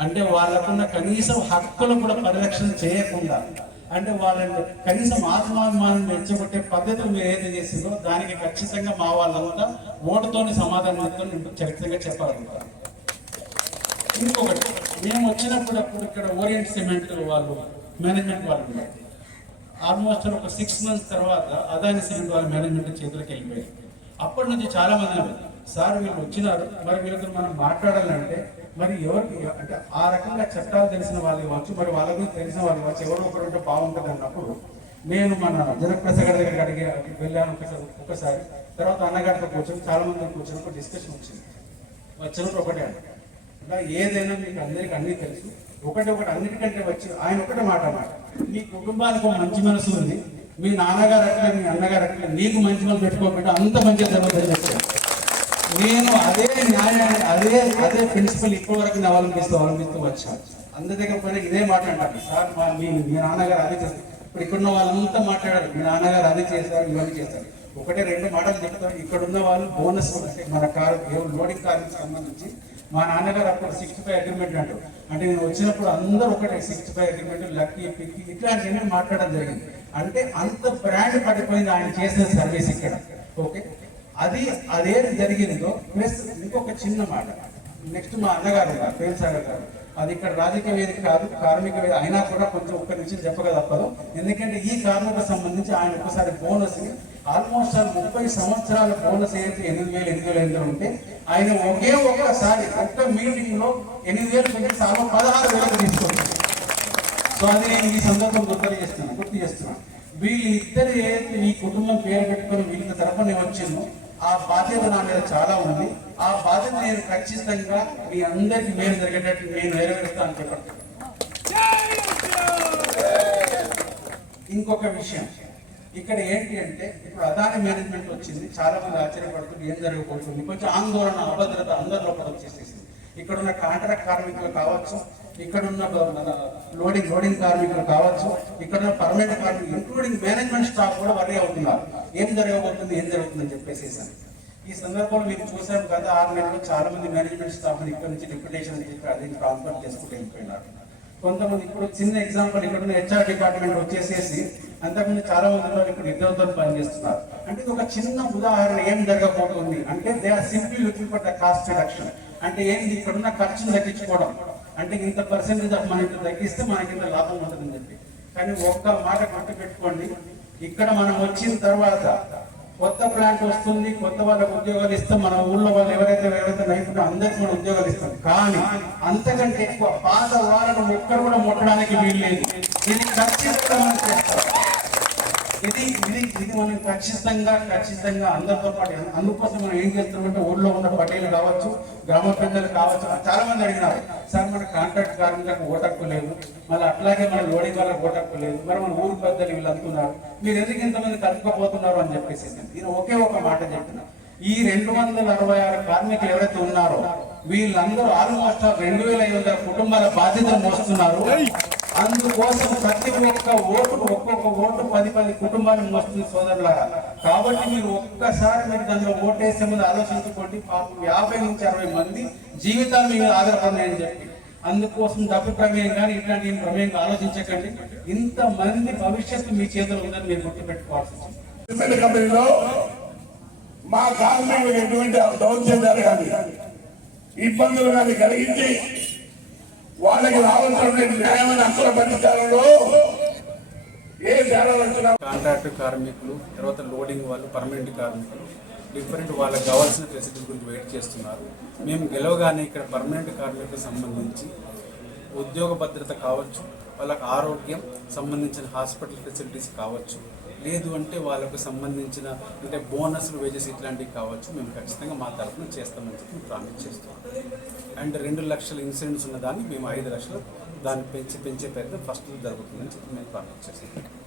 అంటే వాళ్ళకున్న కనీసం హక్కులు కూడా పరిరక్షణ చేయకుండా అంటే వాళ్ళని కనీసం ఆత్మాభిమానం రెచ్చగొట్టే పద్ధతులు మీరు ఏదైతే చేసిందో దానికి ఖచ్చితంగా మా వాళ్ళంతా ఓటుతోని సమాధానం చెప్తాను చరిత్రగా ఖచ్చితంగా చెప్పాలనుకుంటాను ఇంకొకటి మేము వచ్చినప్పుడు అప్పుడు ఇక్కడ ఓరియంట్ సిమెంట్ వాళ్ళు మేనేజ్మెంట్ వాళ్ళు ఆల్మోస్ట్ ఒక సిక్స్ మంత్స్ తర్వాత అదాని సిమెంట్ వాళ్ళ మేనేజ్మెంట్ చేతులకు వెళ్ళిపోయారు అప్పటి నుంచి చాలా మంది సార్ వీళ్ళు వచ్చినారు. మరి వీళ్ళతో మనం మాట్లాడాలంటే మరి ఎవరికి అంటే ఆ రకంగా చట్టాలు తెలిసిన వాళ్ళు ఇవ్వచ్చు మరి వాళ్ళ గురించి తెలిసిన వాళ్ళు ఇవ్వచ్చు ఎవరో ఒకరు ఉంటే బాగుంటుంది అన్నప్పుడు నేను మన జనప్రసాద్ గారి దగ్గరికి అడిగి వెళ్ళాను ఒకసారి ఒకసారి. తర్వాత అన్నగారితో కూర్చొని చాలా మంది కూర్చొని ఒక డిస్కషన్ వచ్చింది. వచ్చినప్పుడు ఒకటే అన్నారు. ఇలా ఏదైనా మీకు అందరికీ అన్ని తెలుసు. ఒకటి ఒకటి అన్నిటికంటే వచ్చి ఆయన ఒకటే మాట మాట మీ కుటుంబానికి ఒక మంచి మనసు ఉంది. మీ నాన్నగారు అట్లే మీ అన్నగారు అట్లే నీకు మంచి మనసు పెట్టుకోకుండా అంత మంచిగా దెబ్బ చెప్పారు నేను అదే న్యాయాన్ని అదే అదే ప్రిన్సిపల్ ఇప్పటి వరకు అవలంబిస్తూ అవలంబిస్తూ వచ్చాను అందరి దగ్గర పోయినా ఇదే మాట్లాడారు సార్ మా మీ మీ నాన్నగారు అదే చేస్తారు. ఇప్పుడు ఇక్కడ ఉన్న వాళ్ళంతా మాట్లాడారు. మీ నాన్నగారు అదే చేశారు ఇవన్నీ చేస్తారు ఒకటే రెండు మాటలు చెప్తారు. ఇక్కడ ఉన్న వాళ్ళు బోనస్ మన కారు లోడింగ్ కారుకి సంబంధించి మా నాన్నగారు అప్పుడు సిక్స్టీ ఫైవ్ అగ్రిమెంట్ అంటారు. అంటే నేను వచ్చినప్పుడు అందరూ ఒకటే సిక్స్టీ ఫైవ్ అగ్రిమెంట్ లక్కీ పిక్కి ఇట్లాంటివన్నీ మాట్లాడడం జరిగింది. అంటే అంత బ్రాండ్ పడిపోయింది ఆయన చేసిన సర్వీస్ ఇక్కడ. ఓకే? అది అదేది జరిగిందో ప్లస్ ఇంకొక చిన్న మాట. నెక్స్ట్ మా అన్నగారు ఉన్నారు, పేరు సాగర్ గారు. అది ఇక్కడ రాజకీయ వేదిక కాదు కార్మిక వేదిక. అయినా కూడా కొంచెం ఒక్క నుంచి చెప్పక తప్పదు ఎందుకంటే ఈ కార్మిక సంబంధించి ఆయన ఒకసారి బోనస్ ఆల్మోస్ట్ ఆల్ ముప్పై సంవత్సరాల బోనస్ ఏదైతే ఎనిమిది వేలు ఎనిమిది వేలు ఎంత ఉంటే ఆయన ఒకే ఒక్కసారి ఒక్క మీటింగ్లో ఎనిమిది వేలు పెట్టి చాలా పదహారు వేలకు తీసుకోండి. సో అది నేను ఈ సందర్భం గుర్తు చేస్తున్నాను గుర్తు చేస్తున్నాను. వీళ్ళిద్దరు ఏదైతే ఈ కుటుంబం పేరు పెట్టుకొని వీళ్ళ తరపున వచ్చిందో ఆ బాధ్యత నా మీద చాలా ఉంది. ఆ బాధ్యత నేను ఖచ్చితంగా మీ అందరికి మేలు జరిగేటట్టు నేను నెరవేరుస్తాను చెప్పండి ఇంకొక విషయం. ఇక్కడ ఏంటి అంటే ఇప్పుడు అదాని మేనేజ్మెంట్ వచ్చింది. చాలా మంది ఆశ్చర్యపడుతుంది ఏం జరగబోతుంది? కొంచెం ఆందోళన అభద్రత అందరి లోపల వచ్చేసేసింది. ఇక్కడ ఉన్న కాంట్రాక్ట్ కార్మికులు కావచ్చు ఇక్కడ ఉన్న మన లోడింగ్ లోడింగ్ కార్మికులు కావచ్చు. ఇక్కడ ఉన్న పర్మనెంట్ కార్మికులు ఇంక్లూడింగ్ మేనేజ్మెంట్ స్టాఫ్ కూడా వరీ అవుతున్నారు. ఏం జరగబోతుంది ఏం జరుగుతుందని చెప్పేసి ఈ సందర్భంలో మీరు చూసాం గత ఆరు నెలలు చాలా మంది మేనేజ్మెంట్ స్టాఫ్ ఇక్కడ నుంచి డిప్యుటేషన్ అని చెప్పి అది ట్రాన్స్ఫర్ చేసుకుంటూ వెళ్ళిపోయినారు. కొంతమంది ఇప్పుడు చిన్న ఎగ్జాంపుల్ ఇక్కడ ఉన్న హెచ్ఆర్ డిపార్ట్మెంట్ వచ్చేసేసి అంతకుముందు చాలా మంది ఉన్నారు ఇక్కడ ఇద్దరితో పనిచేస్తున్నారు. అంటే ఇది ఒక చిన్న ఉదాహరణ ఏం జరగబోతుంది? అంటే they are simply looking for the cost reduction అంటే ఏంది? ఇక్కడున్న ఖర్చును తగ్గించుకోవడం. అంటే ఇంత పర్సెంటేజ్ మనకి తగ్గిస్తే మనకి ఇంత లాభం ఉంటుందని చెప్పి. కానీ ఒక్క మాట గుర్తు పెట్టుకోండి ఇక్కడ మనం వచ్చిన తర్వాత కొత్త ప్లాంట్ వస్తుంది కొత్త వాళ్ళకి ఉద్యోగాలు ఇస్తాం మన ఊళ్ళో వాళ్ళు ఎవరైతే ఎవరైతే నైపుణ్యం అందరికీ మనం ఉద్యోగాలు ఇస్తాం. కానీ అంతకంటే ఎక్కువ పాత వాళ్ళను ఒక్కరు కూడా ముట్టడానికి వీల్లేదు. దీనికి ఖచ్చితంగా మనం చేస్తాం. ఇది ఇది ఇది మనం ఖచ్చితంగా ఖచ్చితంగా అందరితో పాటు అందుకోసం మనం ఏం చేస్తున్నామంటే ఊళ్ళో ఉన్న పటేలు కావచ్చు గ్రామ పెద్దలు కావచ్చు చాలా మంది అడిగినారు. సార్ మన కాంట్రాక్ట్ కార్మికులకు ఓటక్కు లేదు మళ్ళీ అట్లాగే మన లోడింగ్ వాళ్ళకి ఓటక్కు లేదు మరి మన ఊరు పెద్దలు వీళ్ళు అంటున్నారు మీరు ఎందుకు ఇంతమంది కలుపుకపోతున్నారు అని చెప్పేసి నేను ఒకే ఒక మాట చెప్తున్నా ఈ రెండు వందల అరవై ఆరు కార్మికులు ఎవరైతే ఉన్నారో వీళ్ళందరూ ఆల్మోస్ట్ రెండు వేల ఐదు వందల కుటుంబాల బాధ్యతలు మోస్తున్నారు. అందుకోసం ప్రతి ఒక్క ఓటు ఒక్కొక్క ఓటు పది పది కుటుంబానికి వస్తుంది సోదరులారా. కాబట్టి మీరు ఒక్కసారి మీరు దానిలో ఓటేసే ముందు ఆలోచించుకోండి. పాపం యాభై నుంచి అరవై మంది జీవితాలు మీ మీద ఆధారపడినాయని చెప్పి. అందుకోసం డబ్బు ప్రమేయం కానీ ఇట్లాంటి ప్రమేయం ఆలోచించకండి. ఇంతమంది భవిష్యత్తు మీ చేతిలో ఉందని మీరు గుర్తుపెట్టుకోవాల్సి సిమెంట్ కంపెనీలో మా కార్మికులకు ఎటువంటి దౌర్జన్యాలు కానీ ఇబ్బందులు కానీ కలిగించి వాళ్ళకి రావాల్సిన న్యాయమైన హక్కుల పరిష్కారంలో ఏ కాంట్రాక్ట్ కార్మికులు తర్వాత లోడింగ్ వాళ్ళు పర్మనెంట్ కార్మికులు డిఫరెంట్ వాళ్ళకి కావాల్సిన ఫెసిలిటీ గురించి వెయిట్ చేస్తున్నారు. మేము గెలవగానే ఇక్కడ పర్మనెంట్ కార్మికులకు సంబంధించి ఉద్యోగ భద్రత కావచ్చు వాళ్ళకి ఆరోగ్యం సంబంధించిన హాస్పిటల్ ఫెసిలిటీస్ కావచ్చు. లేదు అంటే వాళ్ళకు సంబంధించిన అంటే బోనస్లు వేజెస్ ఇట్లాంటివి కావచ్చు మేము ఖచ్చితంగా మా తరఫున చేస్తామని చెప్పి ప్రామిస్ చేస్తాం అండ్ రెండు లక్షల ఇన్సూరెన్స్ ఉన్న దాన్ని మేము ఐదు లక్షలు దాన్ని పెంచి పెంచే ప్రయత్నం ఫస్ట్ జరుగుతుందని చెప్పి మేము ప్రామిస్ చేస్తాం